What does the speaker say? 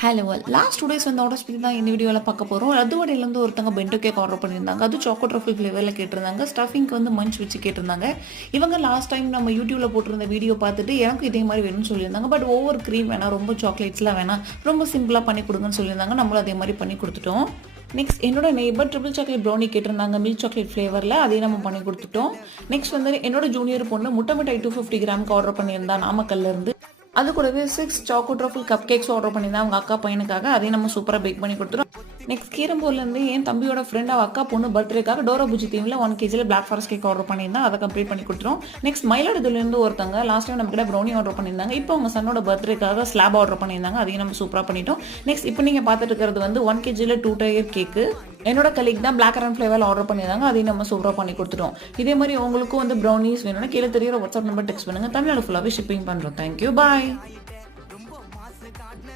Hello last 2 days வந்து orders பற்றி தான் இந்த வீடியோவில் பார்க்க போகிறோம். அதுவடையிலேருந்து ஒருத்தங்க பென்டோ கேக் ஆர்டர் பண்ணியிருந்தாங்க. அது சாக்கோ ட்ரஃபிள் ஃப்ளேவரில் கேட்டிருந்தாங்க. ஸ்டஃபிங்க்கு வந்து மஞ்ச் வச்சு கேட்டிருந்தாங்க. இவங்க லாஸ்ட் டைம் நம்ம யூடியூப்பில் போட்டிருந்த வீடியோ பார்த்துட்டு எனக்கும் இதே மாதிரி வேணும்னு சொல்லியிருந்தாங்க. பட் ஓவர் க்ரீம் வேணாம், ரொம்ப சாக்லேட்ஸ்லாம் வேணாம், ரொம்ப சிம்பிளாக பண்ணி கொடுங்கன்னு சொல்லியிருந்தாங்க. நம்மளும் அதே மாதிரி பண்ணி கொடுத்துட்டோம். நெக்ஸ்ட் என்னோட நெய்பர் ட்ரிபிள் சாக்லேட் ப்ரௌனி கேட்டிருந்தாங்க மில்க் சாக்லேட் ஃப்ளேவரில், அதையும் நம்ம பண்ணி கொடுத்துட்டோம். நெக்ஸ்ட் வந்து என்னோட ஜூனியர் பொண்ணு முட்டை மிட்டாய் 250 கிராமுக்கு ஆர்டர் பண்ணியிருந்தா நாமக்கல்லேருந்து. அது கூடவே 6 choco truffle cupcakes order பண்ணியிருந்தேன் அவங்க அக்கா பையனுக்காக. அதையும் நம்ம சூப்பராக பேக் பண்ணி கொடுத்துரும். நெக்ஸ்ட் கீரம்பூர்லேருந்து என் தம்பியோட ஃப்ரெண்ட் அவள் அக்கா பொண்ணு பர்த்டேக்காக டோரா புஜி தீமில் 1 kg black forest cake order பண்ணியிருந்தா, அதை கம்ப்ளீட் பண்ணி கொடுத்துரும். நெக்ஸ்ட் மயிலாடுதுறையிலேருந்து ஒருத்தங்க லாஸ்ட் டைம் நம்ம கிட்ட ப்ரௌனி ஆர்டர் பண்ணியிருந்தாங்க. இப்போ அவங்க சன்னோட பர்த்டேக்காக ஸ்லாப் ஆர்டர் பண்ணியிருந்தாங்க. அதையும் நம்ம சூப்பராக பண்ணிட்டோம். நெக்ஸ்ட் இப்போ நீங்கள் பார்த்துட்டு இருக்கிறது வந்து 1 kg 2 டயர் கேக்கு. என்னோட கலீக் தான் பிளாக் கரண்ட் ஃப்ளேவரில் ஆர்டர் பண்ணியிருந்தாங்க. அதையும் நம்ம சூப்பராக பண்ணி கொடுத்துட்டோம். இதே மாதிரி உங்களுக்கும் வந்து ப்ரௌனிஸ் வேணும்னா கீழே தெரியுற வாட்ஸ்அப் நம்பர் டெக்ஸ்ட் பண்ணுங்கள். தமிழ்நாடு ஃபுல்லாகவே ஷிப்பிங் பண்ணுறோம். தேங்க்யூ, பாய்.